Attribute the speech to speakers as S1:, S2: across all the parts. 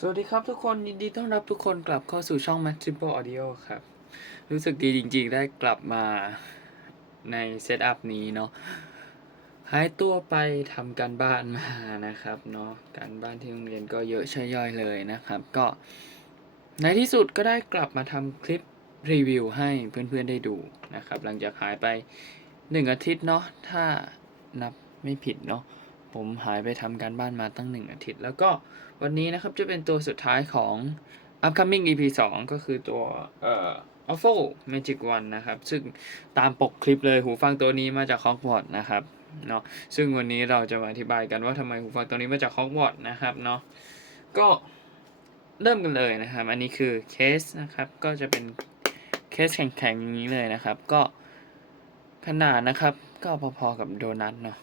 S1: สวัสดีครับทุกคนยินดีต้อนรับทุกคนกลับเข้าสู่ช่อง m a t r i p l e Audio ครับ รู้สึกดีจริงๆ ได้กลับมาในเซตอัพนี้เนาะหายตัวไปทำการบ้านมานะครับเนาะการบ้านที่โรงเรียนก็เยอะช่ย่อยเลยนะครับ ก็ในที่สุดก็ได้กลับมาทำคลิปรีวิวให้เพื่อนๆได้ดูนะครับ หลังจากหายไปหนึ่งอาทิตย์เนาะถ้านับไม่ผิดเนาะ ผมหายไปทำการบ้านมาตั้งหนึ่งอาทิตย์ แล้วก็วันนี้นะครับจะเป็นตัวสุดท้ายของ upcoming EP 2 ก็คือตัวเอ่อ o f o Magic One นะครับ ซึ่งตามปกคลิปเลยหูฟังตัวนี้มาจาก Hogwarts นะครับเนาะซึ่งวันนี้เราจะมาอธิบายกันว่าทำไมหูฟังตัวนี้มาจาก Hogwarts นะครับเนาะก็เริ่มกันเลยนะครับ อันนี้คือเคสนะครับ ก็จะเป็นเคสแข็งๆอย่างนี้เลยนะครับ ก็ขนาดนะครับ ก็พอๆกับโดนัทเนาะ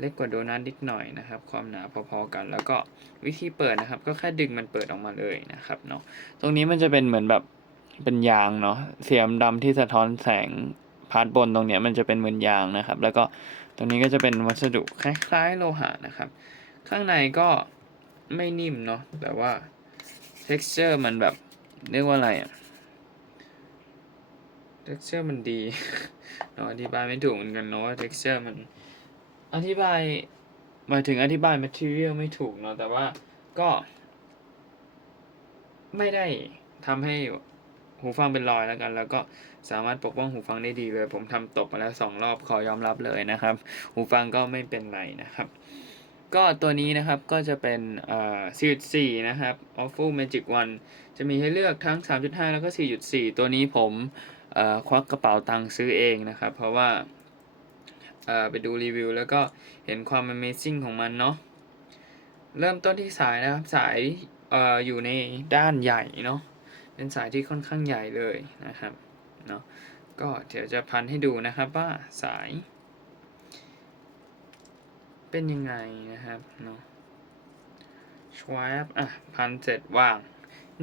S1: เล็กกว่าโดนัทนิดหน่อยนะครับ ความหนาพอๆกัน แล้วก็วิธีเปิดนะครับ ก็แค่ดึงมันเปิดออกมาเลยนะครับเนาะตรงนี้มันจะเป็นเหมือนแบบเป็นยางเนาะเสียมดำที่สะท้อนแสงพาร์ทบนตรงเนี้ยมันจะเป็นเหมือนยางนะครับ แล้วก็ตรงนี้ก็จะเป็นวัสดุคล้ายๆโลหะนะครับ ข้างในก็ไม่นิ่มเนาะแต่ว่า texture มันแบบเรียกว่าอะไรอะ texture มันดีเนาะอธิบายไม่ถูกเหมือนกันเนาะ texture มัน อธิบายหมายถึงอธิบาย material ไม่ถูกเนาะแต่ว่าก็ ไม่ได้ทำให้หูฟังเป็นรอยแล้วกัน แล้วก็สามารถปกป้องหูฟังได้ดีเลย ผมทำตกมาแล้วสองรอบขอยอมรับเลยนะครับ หูฟังก็ไม่เป็นไรนะครับ ก็ตัวนี้นะครับก็จะเป็นเอ่อ4.4 นะครับ Awful Magic One จะมีให้เลือกทั้ง 3.5 แล้วก็ 4.4 ตัวนี้ผมควักกระเป๋าตังค์ซื้อเองนะครับ เพราะว่า ไปดูรีวิวแล้วก็เห็นความ Amazing ของมันเนาะเริ่มต้นที่สายนะครับสายออยู่ในด้านใหญ่เนาะเป็นสายที่ค่อนข้างใหญ่เลยนะครับเนาะก็เดี๋ยวจะพันให้ดูนะครับว่าสาย เป็นยังไงนะครับเนาะชวบอะพันเสร็จวาง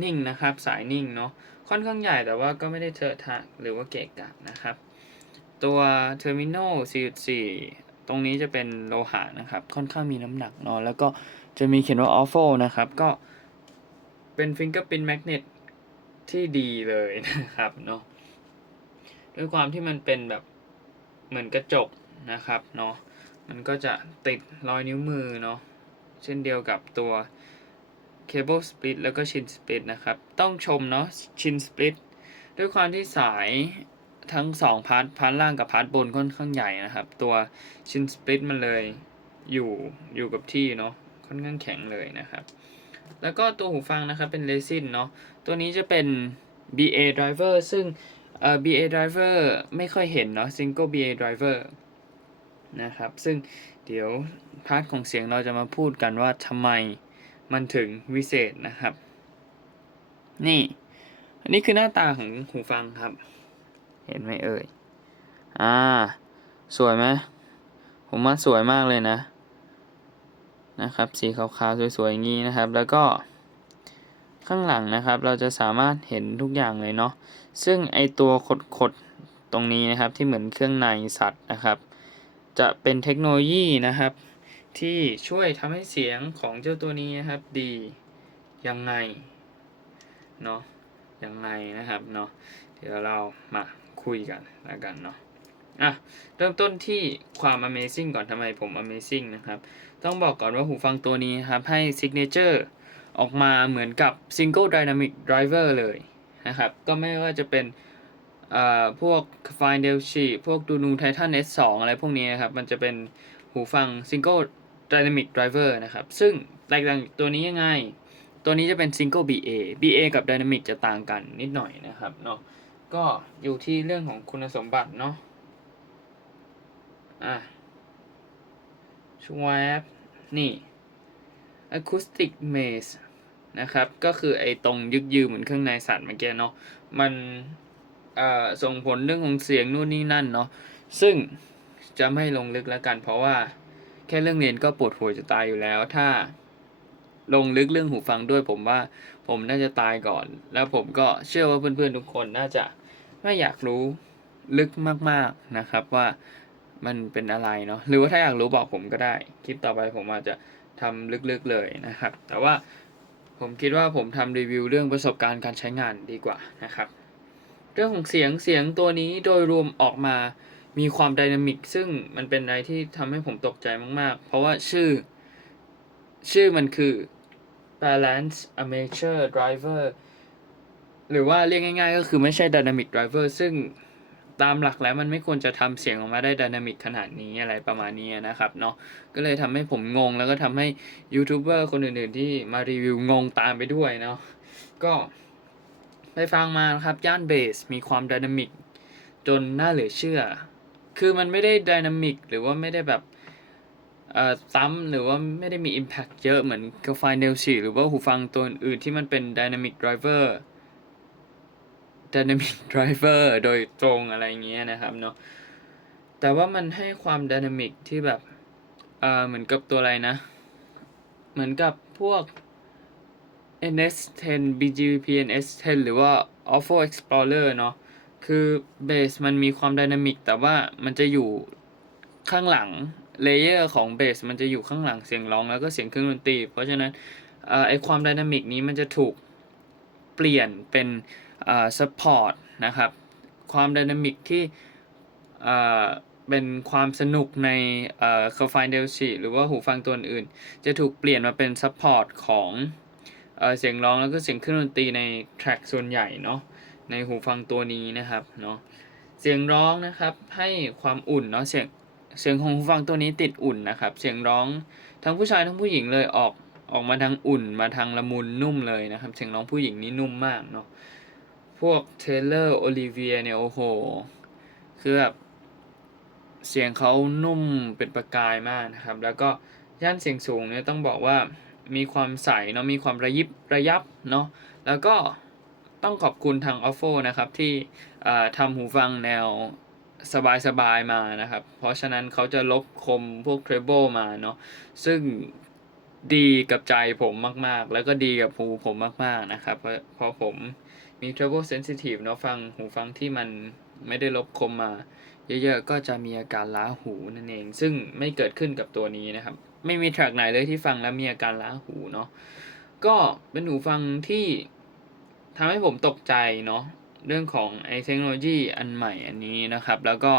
S1: นิ่งนะครับ สายนิ่งเนาะค่อนข้างใหญ่แต่ว่าก็ไม่ได้เทอะทะหรือว่าเกะกะนะครับ ตัว Terminal 4.4 ตรงนี้จะเป็นโลหะนะครับ ค่อนข้างมีน้ำหนักเนาะแล้วก็จะมีเขียนว่า Awful นะครับ ก็เป็น Fingerprint Magnet ที่ดีเลยนะครับเนาะด้วยความที่มันเป็นแบบเหมือนกระจกนะครับเนาะมันก็จะติดรอยนิ้วมือเนาะเช่นเดียวกับตัว Cable Split แล้วก็ Chin Split นะครับ ต้องชมเนาะ Chin Split ด้วยความที่สาย ทั้งสองพาร์ทพาร์ทล่างกับพาร์ทบนค่อนข้างใหญ่นะครับ ตัวชิ้นสปลิตมันเลยอยู่อยู่กับที่เนาะค่อนข้างแข็งเลยนะครับ แล้วก็ตัวหูฟังนะครับเป็นเรซินเนาะตัวนี้จะเป็น BA driver ซึ่งเอ่อ BA driver ไม่ค่อยเห็นเนาะ single BA driver นะครับ ซึ่งเดี๋ยวพาร์ทของเสียงเราจะมาพูดกันว่าทำไมมันถึงวิเศษนะครับ นี่ อันนี้คือหน้าตาของหูฟังครับ เห็นไหมเอ่ย อ่า สวยไหม ผมว่าสวยมากเลยนะ นะครับ สีขาวๆ สวยๆ อย่างนี้นะครับ แล้วก็ข้างหลังนะครับ เราจะสามารถเห็นทุกอย่างเลยเนาะ ซึ่งไอตัวขดๆ ตรงนี้นะครับ ที่เหมือนเครื่องในสัตว์นะครับ จะเป็นเทคโนโลยีนะครับ ที่ช่วยทำให้เสียงของเจ้าตัวนี้นะครับดียังไง เนาะยังไงนะครับเนาะเดี๋ยวเรามา คุยกันแล้วกันเนาะอะเริ่มต้นที่ความ Amazing ก่อนทำไมผม Amazing นะครับ ต้องบอกก่อนว่าหูฟังตัวนี้ครับ ให้ Signature ออกมาเหมือนกับ Single Dynamic Driver เลยนะครับ ก็ไม่ว่าจะเป็นอ่าพวก Fine Delchi พวก Dunu Titan S2 อะไรพวกนี้นะครับ มันจะเป็นหูฟัง Single Dynamic Driver นะครับ ซึ่งแตกต่างตัวนี้ยังไง ตัวนี้จะเป็น Single BA BA กับ Dynamic จะต่างกันนิดหน่อยนะครับเนาะ ก็อยู่ที่เรื่องของคุณสมบัติเนาะอะชวบนี่ acoustic maze นะครับ ก็คือไอ้ตรงยึกยือเหมือนเครื่องในสัตว์เมื่อกี้เนาะมันอ่อส่งผลเรื่องของเสียงนู่นนี่นั่นเนาะซึ่งจะไม่ลงลึกแล้วกัน เพราะว่าแค่เรื่องเรียนก็ปวดหัวจะตายอยู่แล้ว ถ้าลงลึกเรื่องหูฟังด้วยผมว่าผมน่าจะตายก่อน แล้วผมก็เชื่อว่าเพื่อนๆทุกคนน่าจะ ไม่อยากรู้ลึกมากๆนะครับว่ามันเป็นอะไรเนาะหรือว่าถ้าอยากรู้บอกผมก็ได้ คลิปต่อไปผมอาจจะทำลึกๆเลยนะครับ แต่ว่าผมคิดว่าผมทำรีวิวเรื่องประสบการณ์การใช้งานดีกว่านะครับ เรื่องของเสียงเสียงตัวนี้โดยรวมออกมามีความไดนามิกซึ่งมันเป็นอะไรที่ทำให้ผมตกใจมากๆ เพราะว่าชื่อ ชื่อมันคือ balance amateur driver หรือว่าเรียกง่ายๆ ก็คือไม่ใช่ dynamic driver ซึ่งตามหลักแล้วมันไม่ควรจะทำเสียงออกมาได้ dynamic ขนาดนี้อะไรประมาณนี้นะครับเนาะก็เลยทำให้ผมงงแล้วก็ทำให้ยูทูบเบอร์คนอื่นๆ ที่มารีวิวงงตามไปด้วยเนาะก็ไปฟังมานะครับย่านเบสมีความ dynamic จนน่าเหลือเชื่อ คือมันไม่ได้ dynamic หรือว่าไม่ได้แบบเอ่อซ้ำหรือว่าไม่ได้มี impact เยอะเหมือนกับไฟเนลชีหรือว่าหูฟังตัวอื่นที่มันเป็น dynamic driver dynamic driver โดยตรงอะไรเงี้ยนะครับเนาะแต่ว่ามันให้ความ dynamic ที่แบบเออเหมือนกับตัวอะไรนะ เหมือนกับพวก NS10 BGP NS10 หรือว่า OFO Explorer เนาะคือเบสมันมีความ dynamic แต่ว่ามันจะอยู่ข้างหลังเลเยอร์ของเบสมันจะอยู่ข้างหลังเสียงร้องแล้วก็เสียงเครื่องดนตรี เพราะฉะนั้นไอความ dynamic นี้มันจะถูกเปลี่ยนเป็น เอ่อ support นะครับ ความ dynamic ที่เป็นความสนุกในเอ่อ c o f i n d e l s h i หรือว่าหูฟังตัวอื่น จะถูกเปลี่ยนมาเป็น support ของเเสียงร้องแล้วก็เสียงเครื่องดนตรีใน track ส่วนใหญ่เนาะในหูฟังตัวนี้นะครับเนาะเสียงร้องนะครับให้ความอุ่นเนาะเสียงเสียงของหูฟังตัวนี้ติดอุ่นนะครับ เสียงร้องทั้งผู้ชายทั้งผู้หญิงเลยออกออกมาทางอุ่นมาทางละมุนนุ่มเลยนะครับ เสียงร้องผู้หญิงนี่นุ่มมากเนาะ พวกเทเลอร์โอลิเวียเนี่ยโอ้โห คือแบบเสียงเขานุ่มเป็นประกายมากนะครับ แล้วก็ย่านเสียงสูงเนี่ยต้องบอกว่ามีความใสเนาะมีความระยิบระยับเนาะแล้วก็ต้องขอบคุณทาง OFO นะครับที่ทำหูฟังแนวสบายๆมานะครับ เพราะฉะนั้นเขาจะลบคมพวก treble มาเนาะซึ่งดีกับใจผมมากๆ แล้วก็ดีกับหูผมมากๆนะครับ เพราะผม มี treble sensitive เนาะฟังหูฟังที่มันไม่ได้ลบคมมา เยอะๆ ก็จะมีอาการล้าหูนั่นเอง ซึ่งไม่เกิดขึ้นกับตัวนี้นะครับ ไม่มีแทร็กไหนเลยที่ฟังแล้วมีอาการล้าหูเนาะก็เป็นหูฟังที่ทำให้ผมตกใจเนาะเรื่องของไอเทคโนโลยีอันใหม่อันนี้นะครับ แล้วก็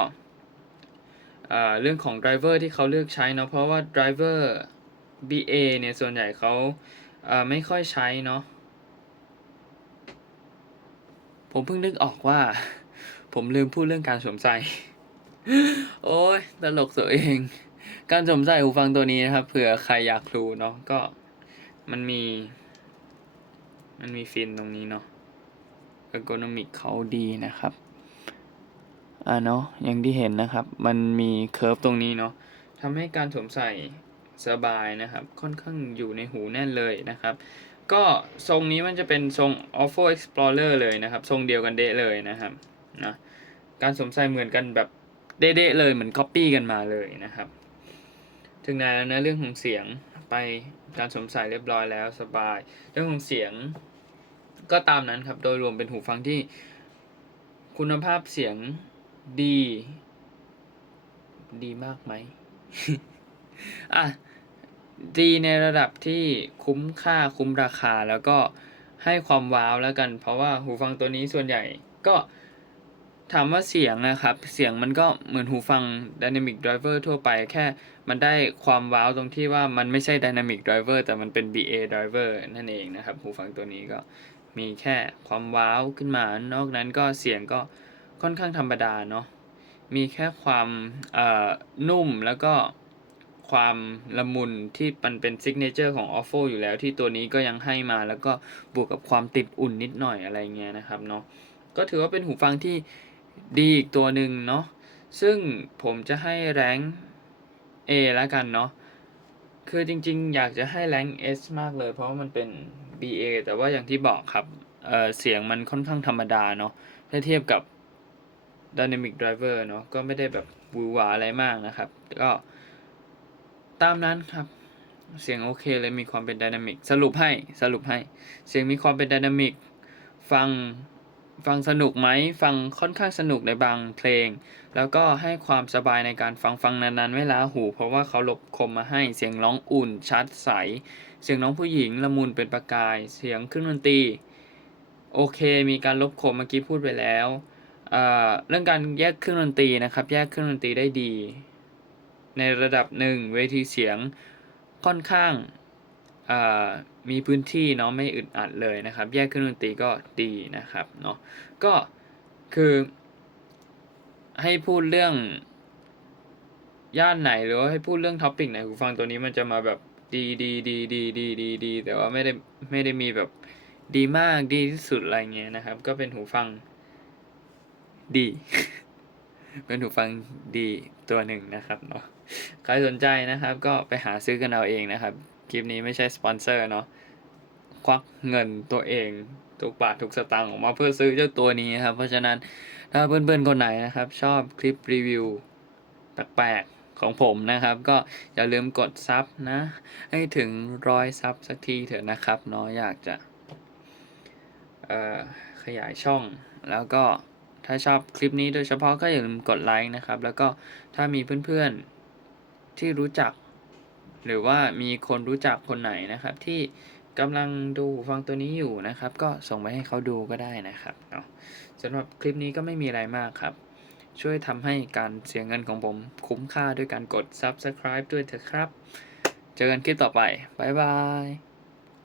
S1: เรื่องของไดรเวอร์ที่เขาเลือกใช้เนาะเพราะว่าไดรเวอร์ BA เนี่ยส่วนใหญ่เขาเไม่ค่อยใช้เนาะ ผมเพิ่งนึกออกว่า ผมลืมพูดเรื่องการสวมใส่โอ้ยตลกตัวเอง การสวมใส่หูฟังตัวนี้นะครับเผื่อใครอยากรู้เนาะก็มันมี มันมีฟินตรงนี้เนาะ e r g o n o m i c เขาดีนะครับอ่าเนาะอย่างที่เห็นนะครับ มันมีเคิร์ฟตรงนี้เนาะทำให้การสวมใส่สบายนะครับ ค่อนข้างอยู่ในหูแน่นเลยนะครับ ก็ทรงนี้มันจะเป็นทรง OFO Explorer เลยนะครับ ทรงเดียวกันเดะเลยนะครับนะการสวมใส่เหมือนกันแบบเดะเลยเหมือนก๊อปปี้กันมาเลยนะครับ ถึงไหนแล้วนะเรื่องของเสียงไปการสวมใส่เรียบร้อยแล้วสบาย เรื่องของเสียงก็ตามนั้นครับ โดยรวมเป็นหูฟังที่คุณภาพเสียงดี ดีมากไหมอะ ดีในระดับที่คุ้มค่าคุ้มราคาแล้วก็ให้ความว้าวแล้วกัน เพราะว่าหูฟังตัวนี้ส่วนใหญ่ก็ถามว่าเสียงนะครับ เสียงมันก็เหมือนหูฟัง Dynamic Driver ทั่วไปแค่มันได้ความว้าวตรงที่ว่ามันไม่ใช่ Dynamic Driver แต่มันเป็น BA Driver นั่นเองนะครับ หูฟังตัวนี้ก็มีแค่ความว้าวขึ้นมา นอกนั้นก็เสียงก็ค่อนข้างธรรมดาเนาะมีแค่ความอ่อนุ่มแล้วก็ ความละมุนที่มันเป็นซิกเนเจอร์ของ OFO อยู่แล้วที่ตัวนี้ก็ยังให้มาแล้วก็บวกกับความติดอุ่นนิดหน่อยอะไรเงี้ยนะครับเนาะก็ถือว่าเป็นหูฟังที่ดีอีกตัวหนึ่งเนาะซึ่งผมจะให้แรง A แล้วกันเนาะคือจริงๆ อยากจะให้แรง S มากเลย เพราะว่ามันเป็น BA แต่ว่าอย่างที่บอกครับเออเสียงมันค่อนข้างธรรมดาเนาะถ้าเทียบกับ Dynamic Driver เนาะก็ไม่ได้แบบวือหวาอะไรมากนะครับ ก็ ตามนั้นครับ เสียงโอเคเลยมีความเป็น Dynamic สรุปให้สรุปให้ เสียงมีความเป็น Dynamic ฟังฟังสนุกไหมฟังค่อนข้างสนุกในบางเพลง แล้วก็ให้ความสบายในการฟังฟังนานๆไม่ล้าหู เพราะว่าเขาลบคมมาให้เสียงร้องอุ่นชัดใส เสียงน้องผู้หญิงละมุนเป็นประกาย เสียงเครื่องดนตรีโอเค มีการลบคมเมื่อกี้พูดไปแล้วเเรื่องการแยกเครื่องดนตรีนะครับ แยกเครื่องดนตรีได้ดี ในระดับหนึ่งเวทีเสียงค่อนข้างมีพื้นที่เนาะไม่อึดอัดเลยนะครับ แยกเครื่องดนตรีก็ดีนะครับเนาะก็คือให้พูดเรื่องย่านไหนหรือว่าให้พูดเรื่องท็อปิกไหนหูฟังตัวนี้มันจะมาแบบดีดีดีดีดีดีดีแต่ว่าไม่ได้ไม่ได้มีแบบดีมากดีที่สุดอะไรเงี้ยนะครับ ก็เป็นหูฟังดี เป็นหูฟังดีตัวหนึ่งนะครับเนาะ ใครสนใจนะครับ ก็ไปหาซื้อกันเอาเองนะครับ คลิปนี้ไม่ใช่สปอนเซอร์เนาะ ควักเงินตัวเอง ทุกบาททุกสตางค์ออกมาเพื่อซื้อเจ้าตัวนี้ครับ เพราะฉะนั้นถ้าเพื่อนๆคนไหนนะครับ ชอบคลิปรีวิวแปลกๆของผมนะครับ ก็อย่าลืมกดซับนะ ให้ถึงร้อยซับสักทีเถอะนะครับเนาะอยากจะขยายช่องแล้วก็ถ้าชอบคลิปนี้โดยเฉพาะก็อย่าลืมกดไลค์นะครับ แล้วก็ถ้ามีเพื่อนๆ ที่รู้จัก หรือว่ามีคนรู้จักคนไหนนะครับ ที่กำลังดูฟังตัวนี้อยู่นะครับ ก็ส่งไปให้เขาดูก็ได้นะครับเนาะสำหรับคลิปนี้ก็ไม่มีอะไรมากครับ ช่วยทำให้การเสียเงินของผมคุ้มค่าด้วยการกด Subscribe ด้วยเถอะครับ เจอกันคลิปต่อไป บ๊ายบาย